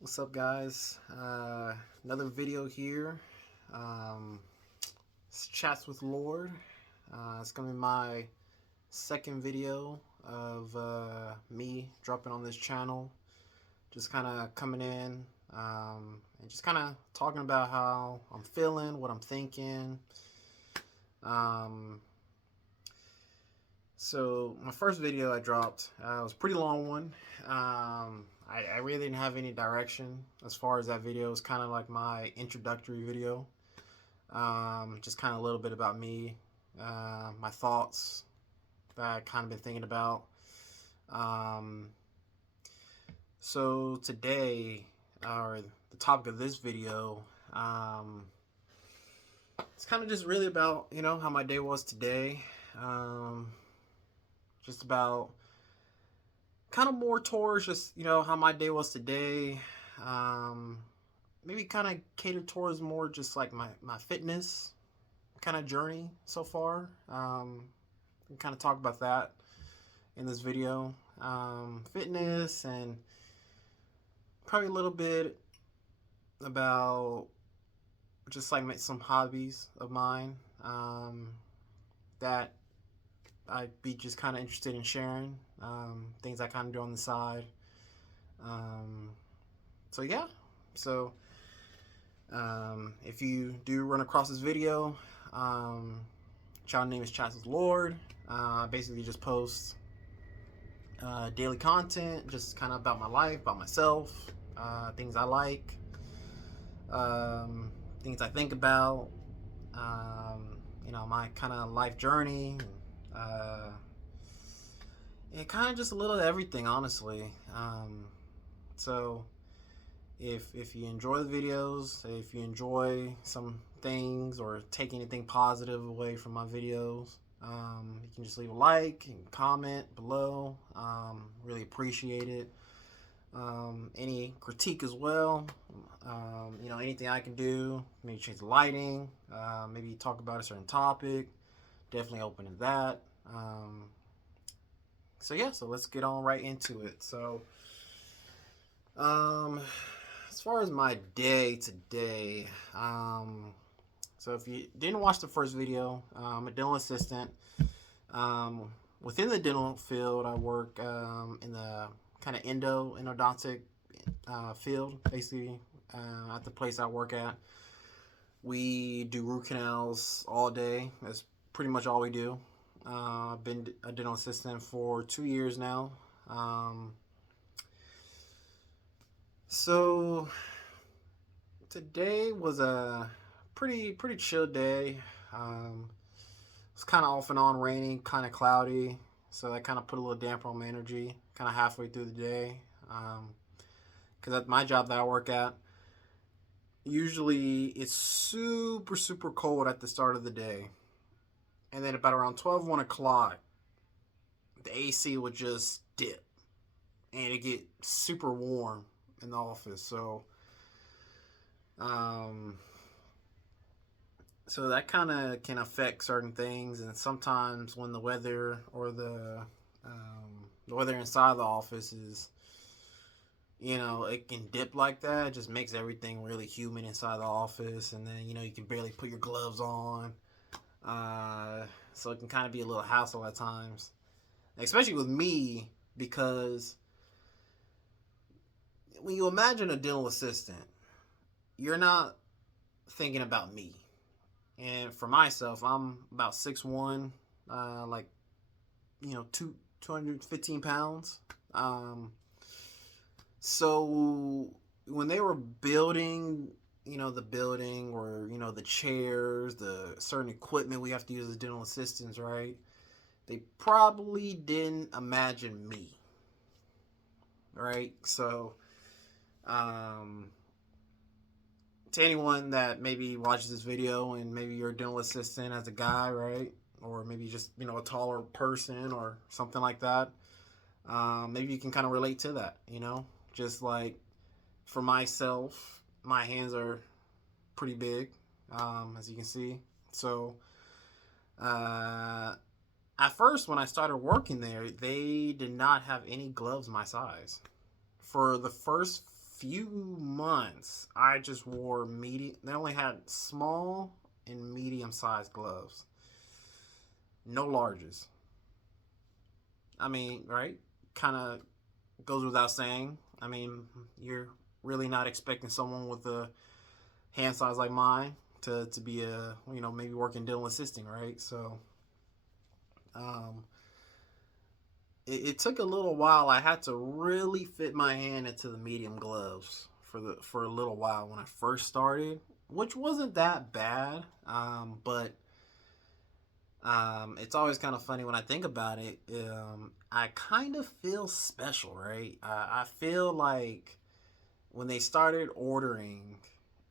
What's up, guys? Another video here. Um, it's Chats with Lord. It's gonna be my second video of me dropping on this channel. Just kind of coming in and just kind of talking about how I'm feeling, what I'm thinking. Um, so my first video I dropped was a pretty long one. I really didn't have any direction as far as that video. It was kind of like my introductory video. Just kind of a little bit about me, my thoughts that I kind of been thinking about. Um, so today, or the topic of this video, it's kind of just really about how my day was today. Um, just about kind of more towards just how my day was today. Um, Maybe kind of cater towards more just like my fitness kind of journey so far. Kind of talk about that in this video. Fitness and probably a little bit about just like some hobbies of mine that I'd be just kind of interested in sharing. Things I kind of do on the side. Um, so yeah. So if you do run across this video, channel name is Chats with Lord. Basically, just post daily content, just kind of about my life, about myself, things I like, um, things I think about, my kind of life journey, uh, and kind of just a little of everything, honestly. So if you enjoy the videos, if you enjoy some things or take anything positive away from my videos, you can just leave a like and comment below. Really appreciate it. Any critique as well. Anything I can do, maybe change the lighting, maybe talk about a certain topic. Definitely open to that. So let's get on right into it. Um, as far as my day today, so if you didn't watch the first video, I'm a dental assistant. Within the dental field, I work in the kind of endodontic field. Basically, at the place I work at, we do root canals all day. That's pretty much all we do. I've been a dental assistant for 2 years now. Um, so today was a pretty chill day. It's kind of off and on raining, kind of cloudy, so that kind of put a little damper on my energy. Kind of halfway through the day, because at my job that I work at, usually it's super cold at the start of the day, and then about around 1 o'clock, the AC would just dip, and it get super warm in the office. Um, so that kind of can affect certain things, and sometimes when the weather or the weather inside the office is, it can dip like that. It just makes everything really humid inside the office, and then you can barely put your gloves on. So it can kind of be a little hassle at times, especially with me, because when you imagine a dental assistant, you're not thinking about me. And for myself, I'm about 6'1", like 215 pounds. So when they were building, the building, or the chairs, the certain equipment we have to use as dental assistants, right? They probably didn't imagine me, right? So, um, to anyone that maybe watches this video and maybe you're a dental assistant as a guy, right? Or maybe just, a taller person or something like that. Maybe you can kind of relate to that, Just like for myself, my hands are pretty big, as you can see. So, at first, when I started working there, they did not have any gloves my size. For the first few months, I just wore medium. They only had small and medium sized gloves, no larges. I mean, right? Kind of goes without saying. I mean, you're really not expecting someone with a hand size like mine to be a, maybe working dental assisting, right? So um, it took a little while. I had to really fit my hand into the medium gloves for a little while when I first started, which wasn't that bad. But it's always kind of funny when I think about it. I kind of feel special, right? I feel like when they started ordering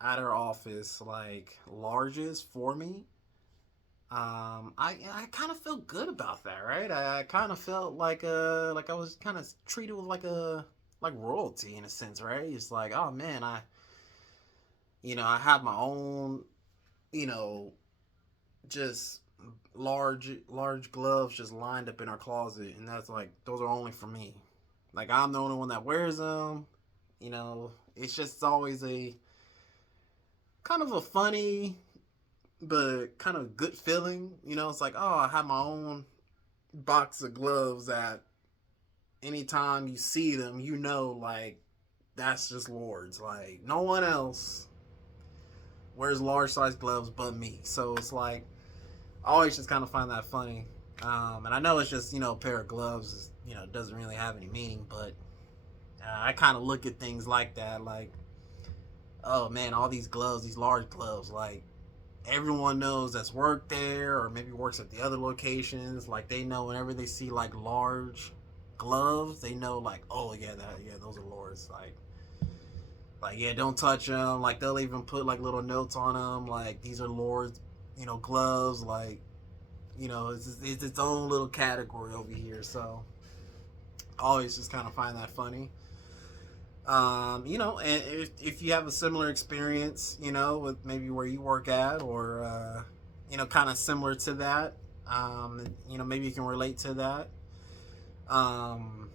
at our office like larges for me, I kind of felt good about that, right? I kind of felt like I was kind of treated with like royalty in a sense, right? It's like, oh man, I have my own, you know just large gloves just lined up in our closet, and that's like those are only for me. Like I'm the only one that wears them. It's just always a kind of a funny but kind of good feeling. It's like, oh, I have my own box of gloves that anytime you see them, like that's just Lord's. Like no one else wears large size gloves but me. So it's like I always just kind of find that funny. And I know it's just a pair of gloves. Doesn't really have any meaning, but I kind of look at things like that. Like, oh man, all these gloves, these large gloves, like everyone knows that's worked there or maybe works at the other locations. Like they know whenever they see like large gloves, they know like, oh yeah, those are Lords. Like yeah, don't touch them. Like they'll even put like little notes on them, like these are Lords, gloves. Like it's its own little category over here. So I always just kind of find that funny. And if you have a similar experience, with maybe where you work at, or kind of similar to that, maybe you can relate to that. Um,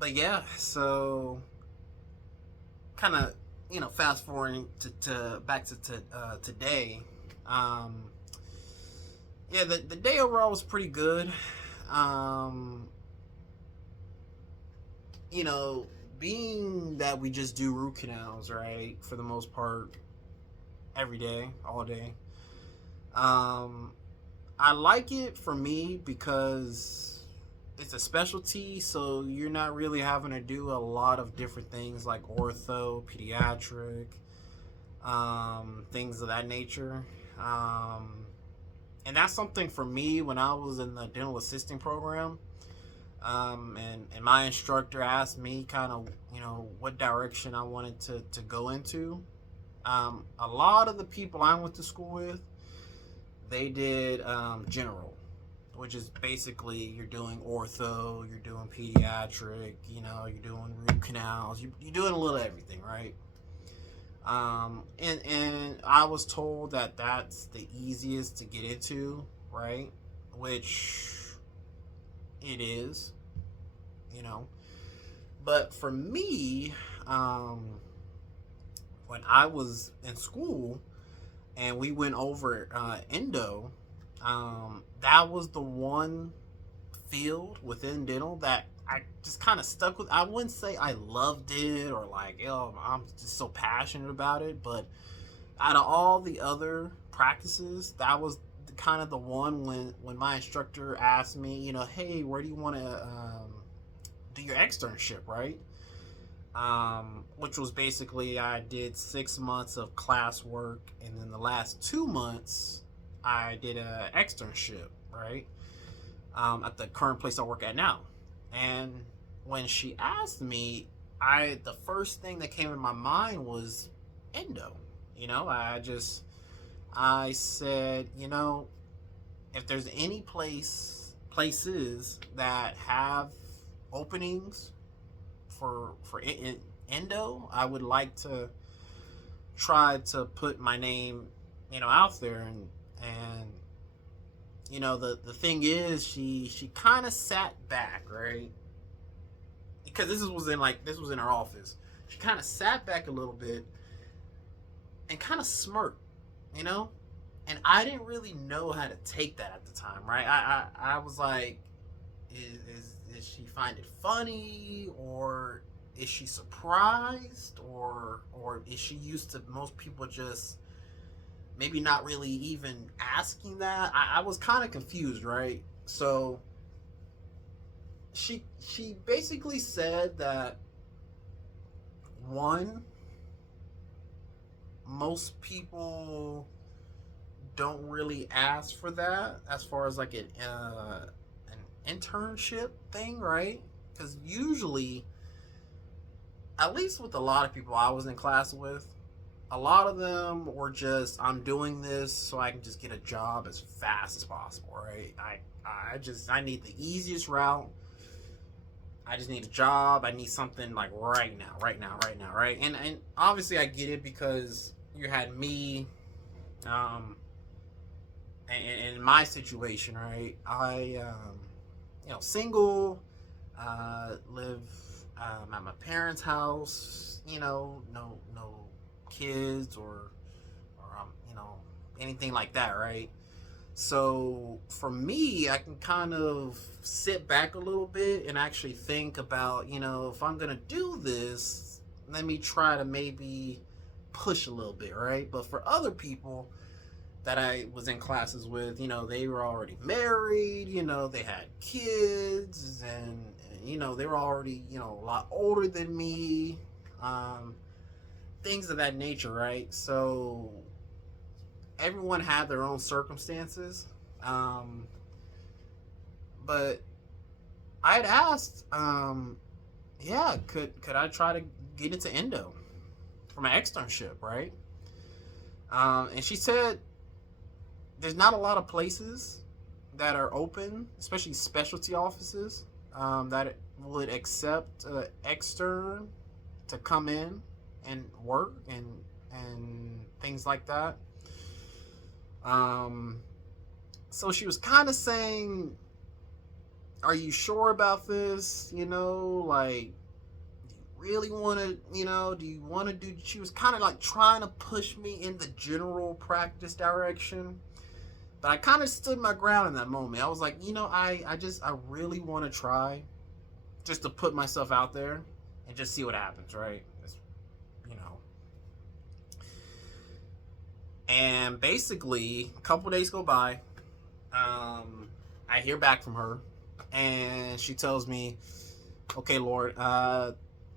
but yeah, so kind of fast forwarding to back to today. Um, yeah, the day overall was pretty good. Um, you know, Being that we just do root canals, right, for the most part, every day, all day. Um, I like it for me because it's a specialty, so you're not really having to do a lot of different things like ortho, pediatric, things of that nature. Um, and that's something for me when I was in the dental assisting program. And my instructor asked me kind of, what direction I wanted to go into. A lot of the people I went to school with, they did general, which is basically you're doing ortho, you're doing pediatric, you're doing root canals, you're doing a little everything, right? And I was told that that's the easiest to get into, right? Which it is, you know. But for me, when I was in school and we went over endo, that was the one field within dental that I just kind of stuck with. I wouldn't say I loved it or like, I'm just so passionate about it, but out of all the other practices, that was kind of the one when my instructor asked me, hey, where do you want to do your externship, right? Which was basically I did 6 months of class work, and then the last 2 months I did an externship, right? At the current place I work at now. And when she asked me, the first thing that came in my mind was endo. I said, if there's any places that have openings for endo, I would like to try to put my name, out there. And the thing is, she kind of sat back, right? because this was in her office. She kind of sat back a little bit and kind of smirked, you know. And I didn't really know how to take that at the time, right? I was like, is she find it funny, or is she surprised, or is she used to most people just maybe not really even asking that? I was kind of confused, right? So she basically said that, one, most people don't really ask for that as far as like an internship thing, right? Because usually, at least with a lot of people I was in class with, a lot of them were just, I'm doing this so I can just get a job as fast as possible, right? I need the easiest route. I just need a job. I need something like right now, right? And obviously I get it, because you had me, um, and in my situation, right? Single, live at my parents' house. No kids, or anything like that, right? So for me, I can kind of sit back a little bit and actually think about, if I'm gonna do this, let me try to maybe push a little bit, right? But for other people that I was in classes with, they were already married, they had kids, and they were already, a lot older than me, um, things of that nature, right? So everyone had their own circumstances, um, but I had asked, yeah, could I try to get into endo for my externship, right? And she said there's not a lot of places that are open, especially specialty offices, that would accept extern to come in and work and things like that. Um, so she was kind of saying, "Are you sure about this? Like, do you really want to? Do you want to do?" She was kind of like trying to push me in the general practice direction. But I kind of stood my ground in that moment. I was like, I really want to try, just to put myself out there and just see what happens, right? You know. And basically, a couple days go by. I hear back from her, and she tells me, "Okay, Lord,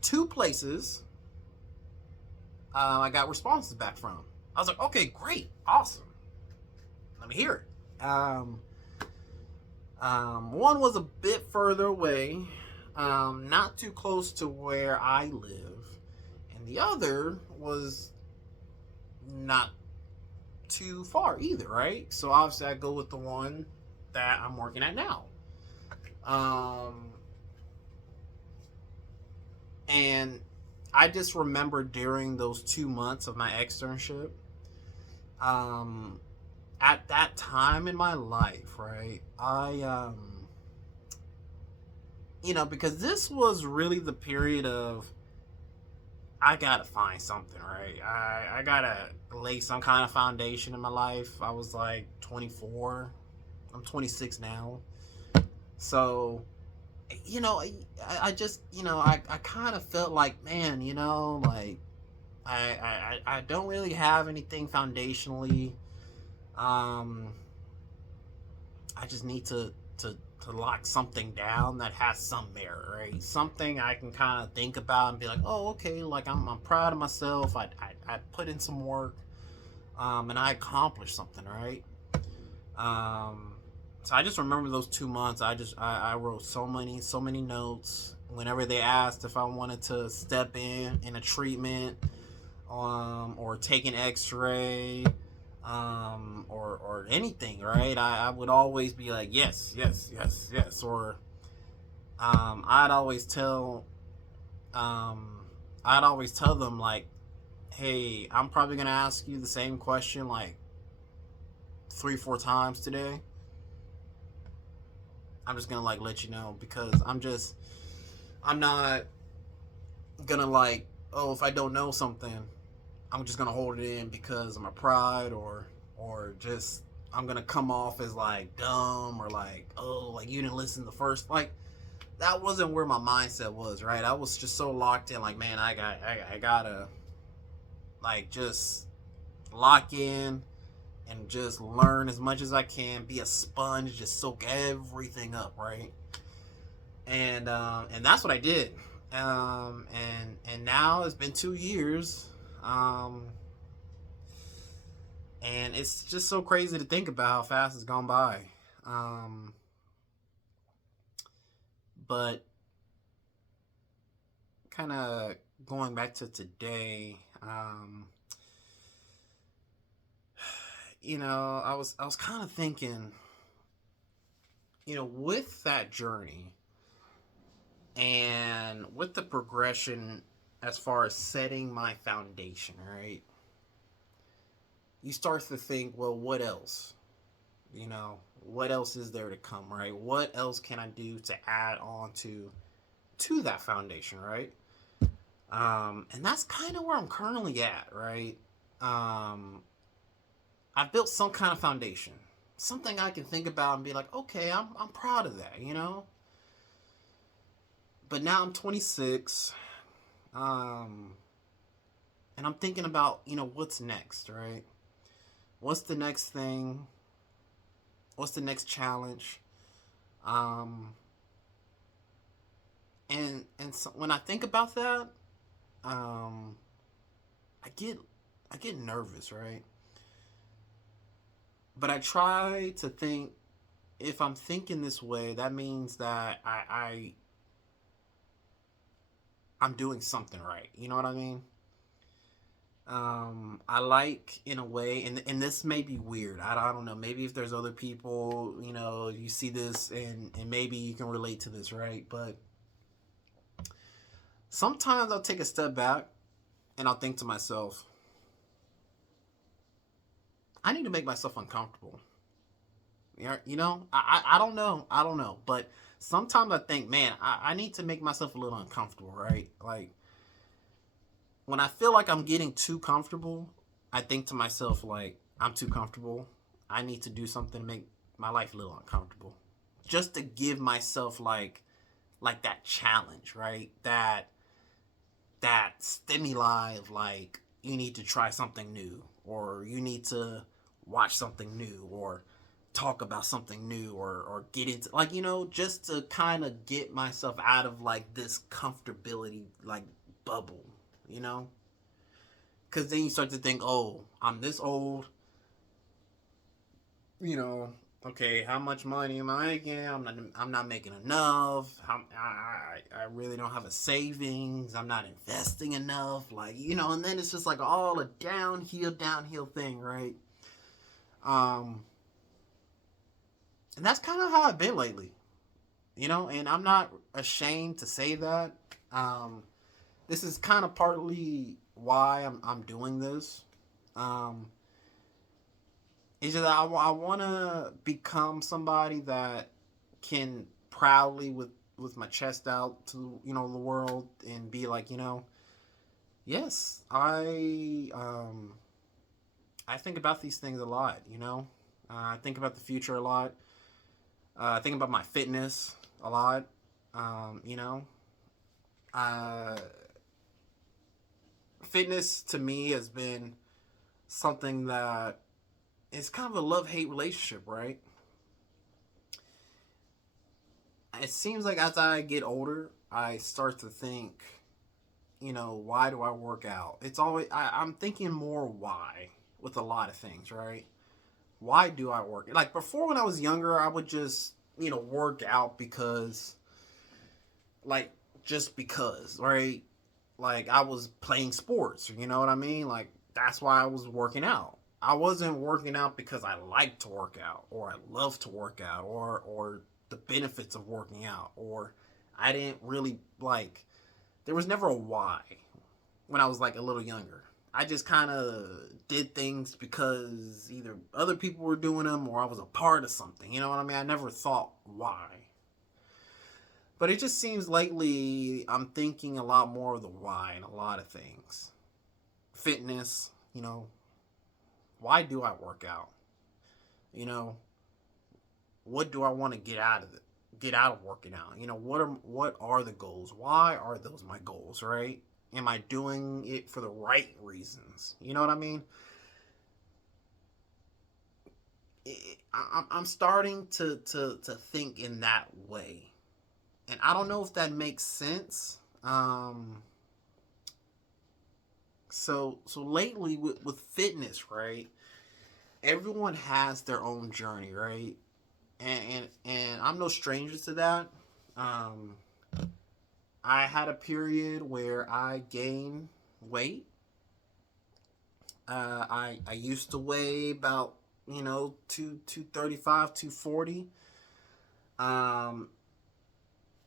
two places I got responses back from." I was like, "Okay, great, awesome. Let me hear it." One was a bit further away, not too close to where I live, and the other was not too far either, right? So obviously I go with the one that I'm working at now. Um, and I just remember during those 2 months of my externship, um, at that time in my life, right? Because this was really the period of, I gotta find something, right? I gotta lay some kind of foundation in my life. I was like 24. I'm 26 now. So, I just, I kind of felt like, man, like, I don't really have anything foundationally. Um, I just need to lock something down that has some merit, right? Something I can kind of think about and be like, oh, okay, like I'm proud of myself. I put in some work, and I accomplished something, right? Um, so I just remember those 2 months. I wrote so many notes. Whenever they asked if I wanted to step in a treatment, or take an X-ray, or anything, right? I would always be like, yes, yes, yes, yes. Or I'd always tell um, I'd always tell them, like, hey, I'm probably gonna ask you the same question like 3 4 times today. I'm just gonna like let you know, because I'm not gonna like, oh, if I don't know something, I'm just gonna hold it in because of my pride, or just I'm gonna come off as like dumb, or like, oh, like you didn't listen the first, like that wasn't where my mindset was, right? I was just so locked in, like, man, I gotta like just lock in and just learn as much as I can, be a sponge, just soak everything up, right? And that's what I did. And now it's been 2 years, um, and it's just so crazy to think about how fast it's gone by. Um, but kind of going back to today, I was kind of thinking, with that journey and with the progression as far as setting my foundation, right? You start to think, well, what else? What else is there to come, right? What else can I do to add on to that foundation, right? And that's kind of where I'm currently at, right? Um, I've built some kind of foundation, something I can think about and be like, okay, I'm proud of that. But now I'm 26, um, and I'm thinking about what's next, right? What's the next thing? What's the next challenge? Um, and so when I think about that, um, I get I get nervous, right? But I try to think, if I'm thinking this way, that means that I'm doing something right. You know what I mean? I like, in a way, and this may be weird. I don't know. Maybe if there's other people, you see this, and maybe you can relate to this, right? But sometimes I'll take a step back and I'll think to myself, I need to make myself uncomfortable. Yeah, I don't know. I don't know. But sometimes I think, man, I need to make myself a little uncomfortable, right? Like, when I feel like I'm getting too comfortable, I think to myself, like, I'm too comfortable. I need to do something to make my life a little uncomfortable. Just to give myself like that challenge, right? That stimuli of, like, you need to try something new, or you need to watch something new, or talk about something new, or get into, like, just to kind of get myself out of like this comfortability, like, bubble, you know because then you start to think, oh, I'm this old, you know okay, how much money am I making? I'm not making enough. I really don't have a savings. I'm not investing enough. Like, and then it's just like all a downhill thing, right? Um, and that's kind of how I've been lately, and I'm not ashamed to say that. Um, this is kind of partly why I'm doing this. Um, it's just I want to become somebody that can proudly, with my chest out to the world, and be like, yes, I think about these things a lot. I think about the future a lot. I think about my fitness a lot. You know, uh, Fitness to me has been something that is kind of a love hate relationship, right? It seems like as I get older, I start to think, why do I work out? It's always, I'm thinking more why with a lot of things, right? Why do I work? Like, before, when I was younger, I would just, work out because, like, just because, right? Like, I was playing sports, you know what I mean? Like, that's why I was working out. I wasn't working out because I like to work out, or I love to work out, or the benefits of working out, or I didn't really like. There was never a why when I was like a little younger. I just kind of did things because either other people were doing them or I was a part of something. You know what I mean? I never thought why. But it just seems lately I'm thinking a lot more of the why in a lot of things. Fitness, why do I work out? You know, what do I want to get out of it? Get out of working out. What are the goals? Why are those my goals, right? Am I doing it for the right reasons? You know what I mean? I'm starting to think in that way, and I don't know if that makes sense. So lately with fitness, right? Everyone has their own journey, right? And I'm no stranger to that. Um, I had a period where I gained weight. I used to weigh about two 35, 240. Um,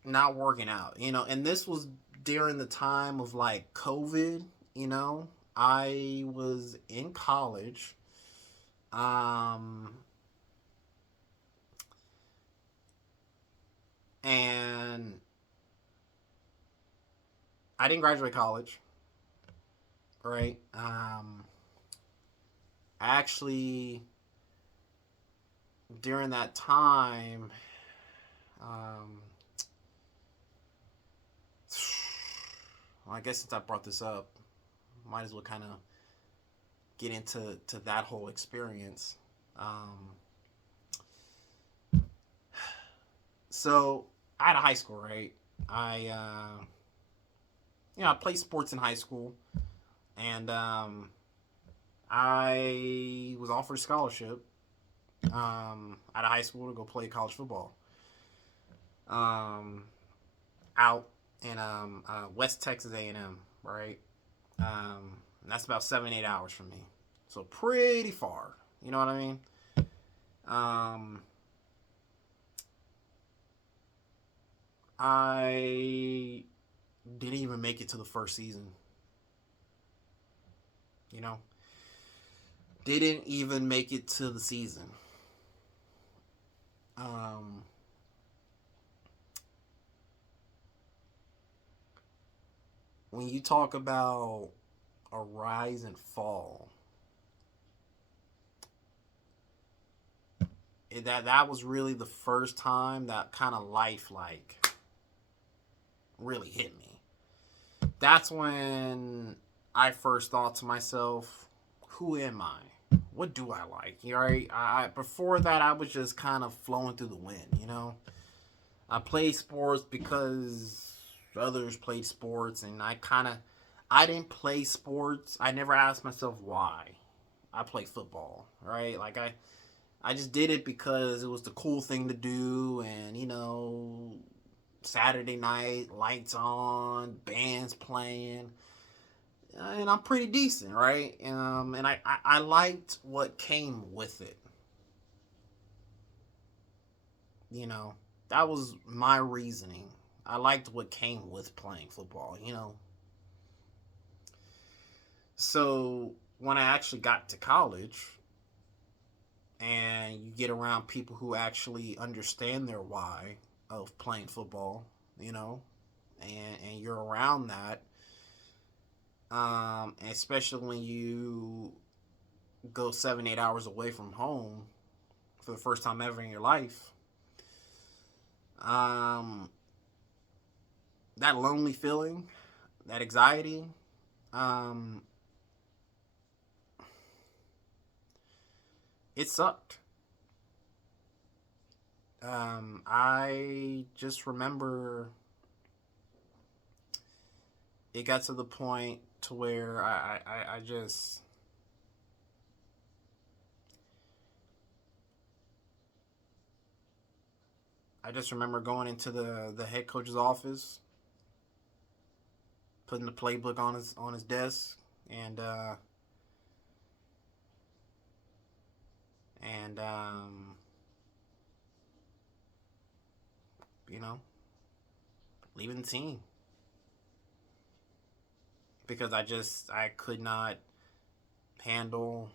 Not working out, and this was during the time of like COVID. You know, I was in college. Um, and I didn't graduate college, right? Actually, during that time, um, well, I guess since I brought this up, might as well kind of get into that whole experience. Um, so I had a high school, right? I I played sports in high school, and I was offered a scholarship out of high school to go play college football. Um, Out in West Texas A&M, right? And that's about 7 8 hours from me, so pretty far. You know what I mean? Um, I didn't even make it to the first season. You know, didn't even make it to the season. Um, when you talk about a rise and fall, that was really the first time that kind of life like really hit me. That's when I first thought to myself, who am I? What do I like? Right? Before that, I was just kind of flowing through the wind. I played sports because others played sports, and I didn't play sports. I never asked myself why I play football. Right? Like I just did it because it was the cool thing to do, and Saturday night, lights on, bands playing, and I'm pretty decent, right? And I liked what came with it. You know, that was my reasoning. I liked what came with playing football. So when I actually got to college and you get around people who actually understand their why of playing football, you know, and you're around that, especially when you go 7 8 hours away from home for the first time ever in your life, um, that lonely feeling, that anxiety, um, it sucked. I just remember it got to the point to where I just remember going into the head coach's office, putting the playbook on his desk, and and you know leaving the team because I could not handle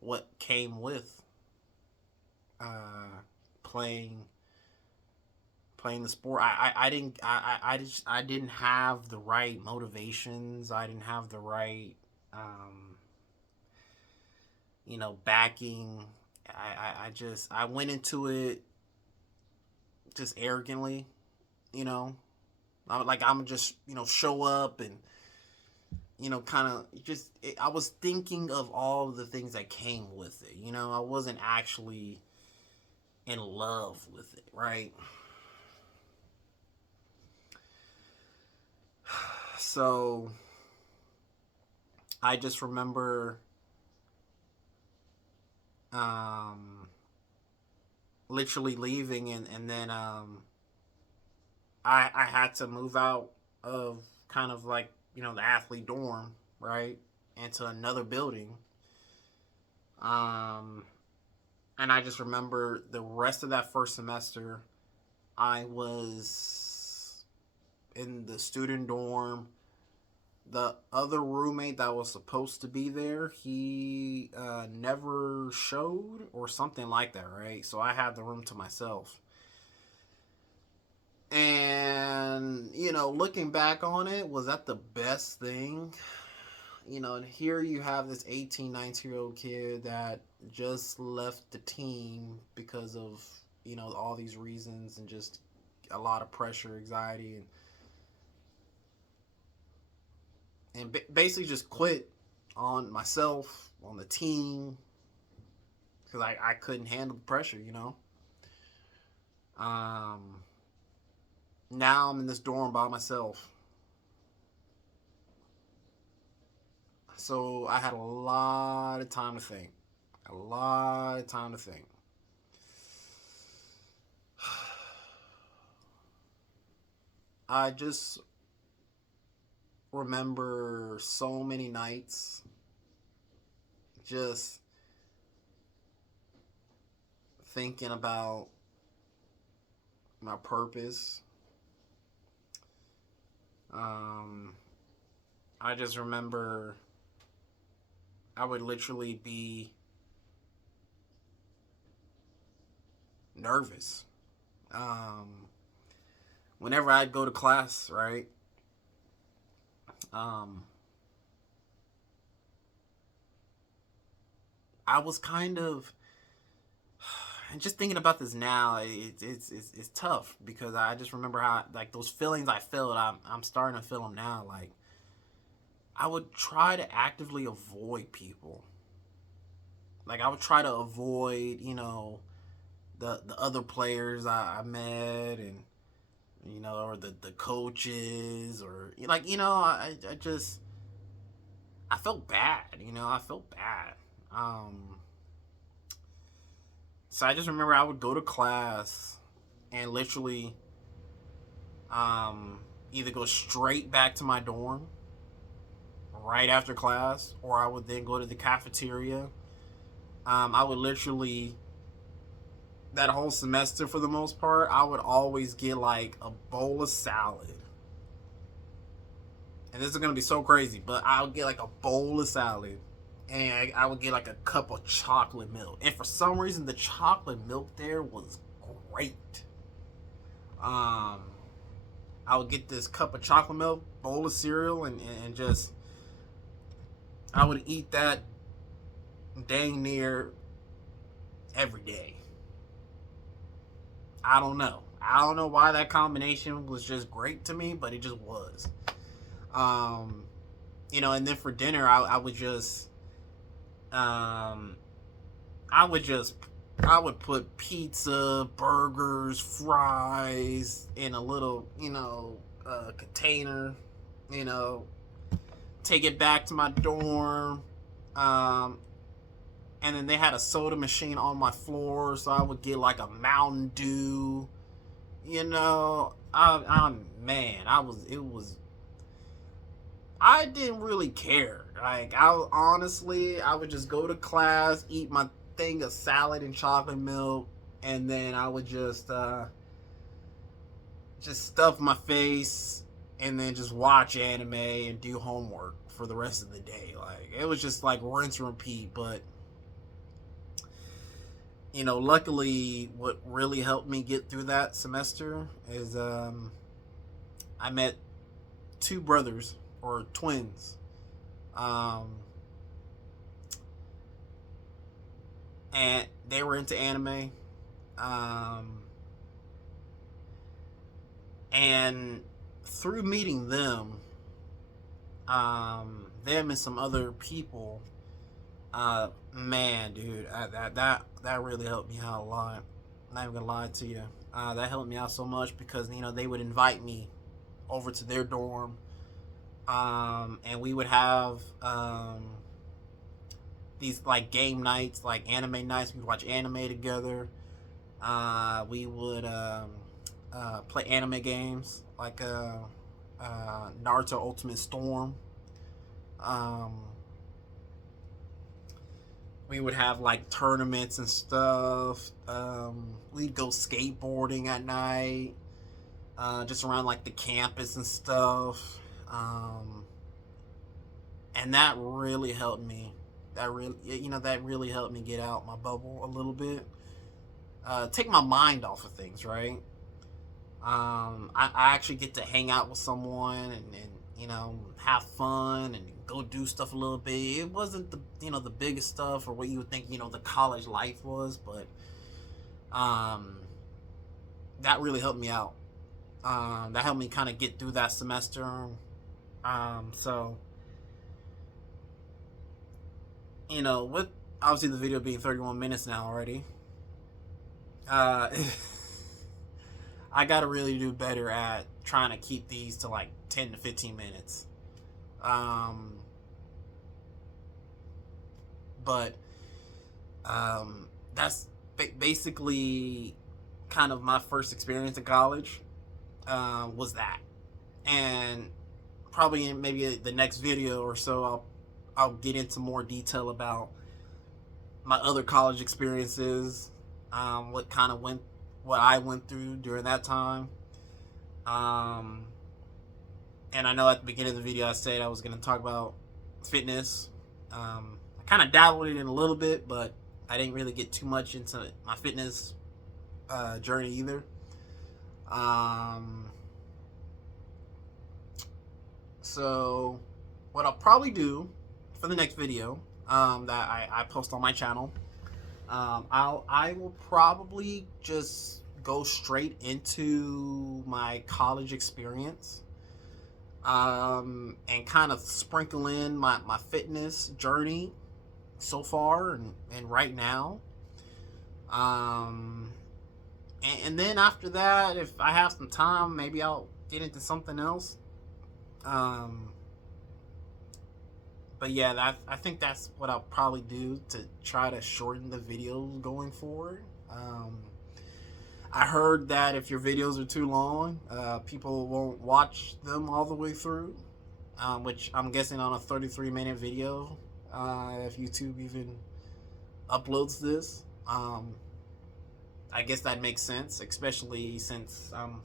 what came with uh, playing playing the sport. I didn't have the right motivations. I didn't have the right backing. I went into it just arrogantly, you know. I'm just show up and kind of just I was thinking of all the things that came with it. I wasn't actually in love with it, right? So I just remember literally leaving, and then I had to move out of kind of like the athlete dorm, right, into another building. um and I just remember the rest of that first semester I was in the student dorm. The other roommate that was supposed to be there, he never showed or something like that, right? So I had the room to myself. And, looking back on it, was that the best thing? And here you have this 18, 19-year-old kid that just left the team because of, all these reasons and just a lot of pressure, anxiety, and basically just quit on myself, on the team, because I couldn't handle the pressure. Um, Now I'm in this dorm by myself. So I had a lot of time to think. A lot of time to think. I just remember so many nights just thinking about my purpose. I just remember I would literally be nervous. Whenever I'd go to class, right? Um, I was kind of, and just thinking about this now, it's tough because I just remember how like those feelings I felt. I'm starting to feel them now. Like I would try to actively avoid people. Like I would try to avoid, the other players I met, and or the coaches, or like I just I felt bad. I felt bad. Um, so I just remember I would go to class and literally um, either go straight back to my dorm right after class, or I would then go to the cafeteria. I would literally that whole semester for the most part, I would always get like a bowl of salad. And this is gonna be so crazy, but I would get like a bowl of salad, and I would get like a cup of chocolate milk. And for some reason, the chocolate milk there was great. Um, I would get this cup of chocolate milk, bowl of cereal, and just I would eat that dang near every day. I don't know. I don't know why that combination was just great to me, but it just was. Um, and then for dinner, I would just, um, I would just, I would put pizza, burgers, fries in a little, container, you know, take it back to my dorm. Um, and then they had a soda machine on my floor, so I would get like a Mountain Dew. Man, I didn't really care. Like, I would just go to class, eat my thing of salad and chocolate milk, and then I would just stuff my face, and then just watch anime and do homework for the rest of the day. Like, it was just like rinse and repeat. But luckily, what really helped me get through that semester is I met two brothers or twins. Um, and they were into anime. Um, and through meeting them and some other people, man, dude, that really helped me out a lot. I'm not even gonna lie to you. That helped me out so much because they would invite me over to their dorm, and we would have these like game nights, like anime nights. We'd watch anime together. We would play anime games like Naruto Ultimate Storm. Um, we would have like tournaments and stuff. We'd go skateboarding at night, just around like the campus and stuff. And that really helped me. That really helped me get out my bubble a little bit. Take my mind off of things, right? I actually get to hang out with someone and have fun and go do stuff a little bit. It wasn't the biggest stuff or what you would think the college life was, but um, that really helped me out. That helped me kind of get through that semester. So with obviously the video being 31 minutes now already, uh, I gotta really do better at trying to keep these to like 10 to 15 minutes. Um, but that's basically kind of my first experience in college. Was that, and probably in maybe the next video or so, I'll get into more detail about my other college experiences, what I went through during that time. Um, and I know at the beginning of the video I said I was going to talk about fitness. I kind of dabbled in it a little bit, but I didn't really get too much into my fitness journey either. Um, so what I'll probably do for the next video that I post on my channel, I will probably just go straight into my college experience, and kind of sprinkle in my fitness journey so far and right now. Um, and then after that, if I have some time, maybe I'll get into something else. Um, but yeah, I think that's what I'll probably do to try to shorten the videos going forward. I heard that if your videos are too long, people won't watch them all the way through, which I'm guessing on a 33-minute video, if YouTube even uploads this. I guess that makes sense, especially since I'm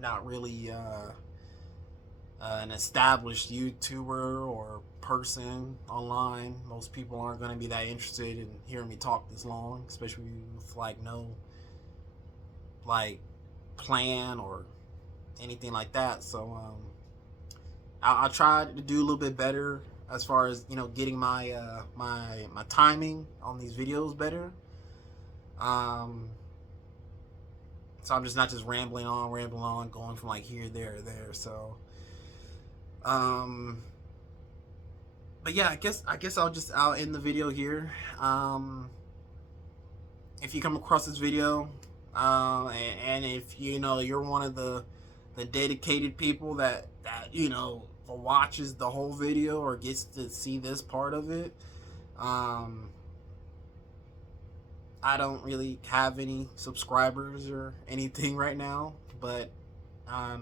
not really an established YouTuber or person online. Most people aren't going to be that interested in hearing me talk this long, especially with like no like plan or anything like that. So I'll try to do a little bit better as far as getting my timing on these videos better. So I'm just not just rambling on, going from like here, there, there. So but yeah, I guess I'll end the video here. If you come across this video, and if you're one of the dedicated people that watches the whole video or gets to see this part of it, I don't really have any subscribers or anything right now, but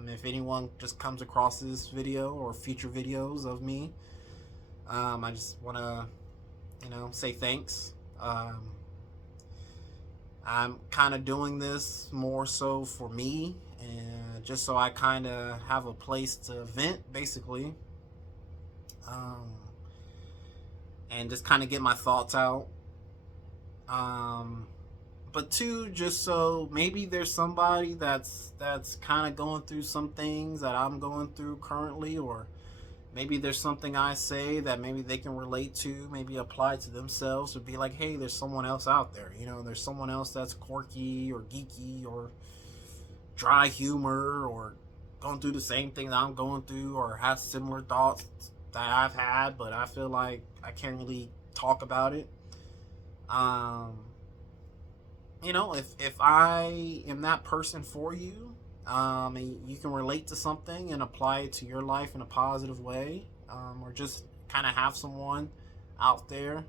if anyone just comes across this video or future videos of me, I just want to say thanks. I'm kind of doing this more so for me, and just so I kind of have a place to vent, basically, and just kind of get my thoughts out. but two, just so maybe there's somebody that's kind of going through some things that I'm going through currently, or maybe there's something I say that maybe they can relate to, maybe apply to themselves, or be like, hey, there's someone else out there. You know, there's someone else that's quirky or geeky or dry humor or going through the same thing that I'm going through, or has similar thoughts that I've had, but I feel like I can't really talk about it. Um, you know, if I am that person for you, and you can relate to something and apply it to your life in a positive way, or just kind of have someone out there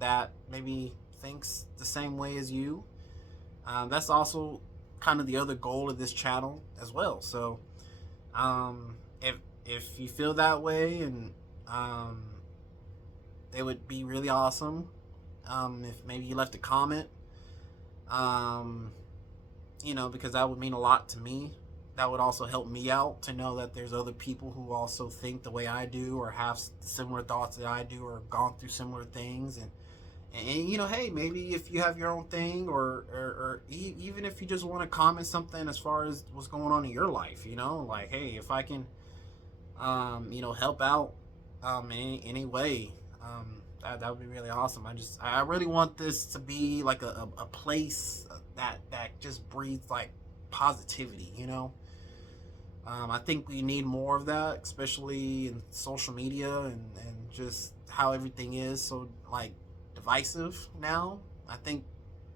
that maybe thinks the same way as you, that's also kind of the other goal of this channel as well. So, if you feel that way, and it would be really awesome, if maybe you left a comment, um, you know, because that would mean a lot to me. That would also help me out to know that there's other people who also think the way I do, or have similar thoughts that I do, or have gone through similar things. And you know, hey, maybe if you have your own thing, or even if you just want to comment something as far as what's going on in your life, you know, like, hey, if I can, you know, help out, any way, that would be really awesome. I really want this to be like a place that just breathes like positivity, you know. I think we need more of that, especially in social media, and just how everything is so like divisive now. I think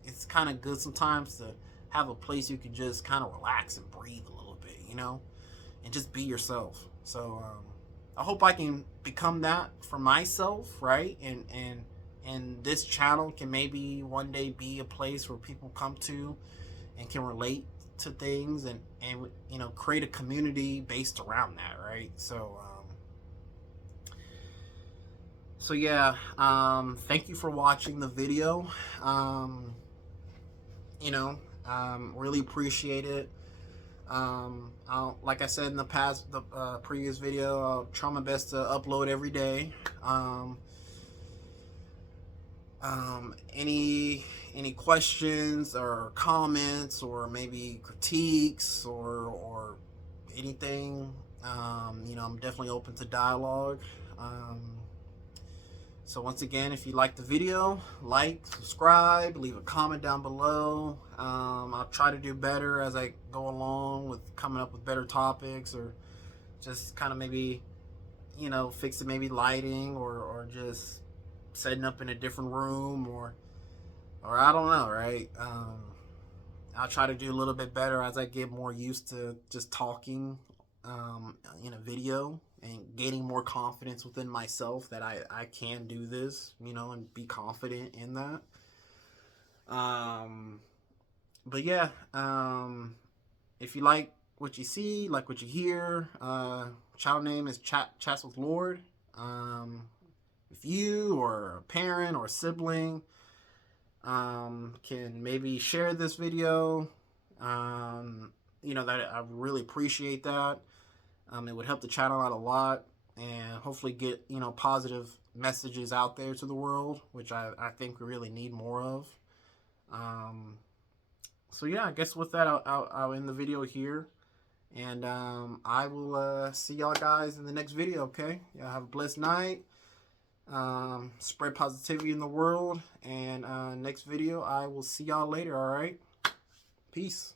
it's kind of good sometimes to have a place you can just kind of relax and breathe a little bit, you know, and just be yourself. So I hope I can become that for myself, right? And this channel can maybe one day be a place where people come to and can relate to things, and you know, create a community based around that, right? So yeah, thank you for watching the video. You know, really appreciate it. Like I said in the past, the previous video, I'll try my best to upload every day. Any questions or comments, or maybe critiques, or anything, you know, I'm definitely open to dialogue. So once again, if you like the video, like, subscribe, leave a comment down below. I'll try to do better as I go along with coming up with better topics, or just kind of maybe, you know, fixing maybe lighting, or just setting up in a different room, or I don't know, right? I'll try to do a little bit better as I get more used to just talking, in a video, and gaining more confidence within myself that I can do this, you know, and be confident in that. But yeah, if you like what you see, like what you hear, channel name is Chats with Lord. If you, or a parent or a sibling, can maybe share this video, you know, that I really appreciate that. It would help the channel out a lot, and hopefully get, you know, positive messages out there to the world, which I think we really need more of. So yeah, I guess with that, I'll end the video here, and I will see y'all guys in the next video. Okay, y'all have a blessed night. Spread positivity in the world, and next video I will see y'all later. All right, peace.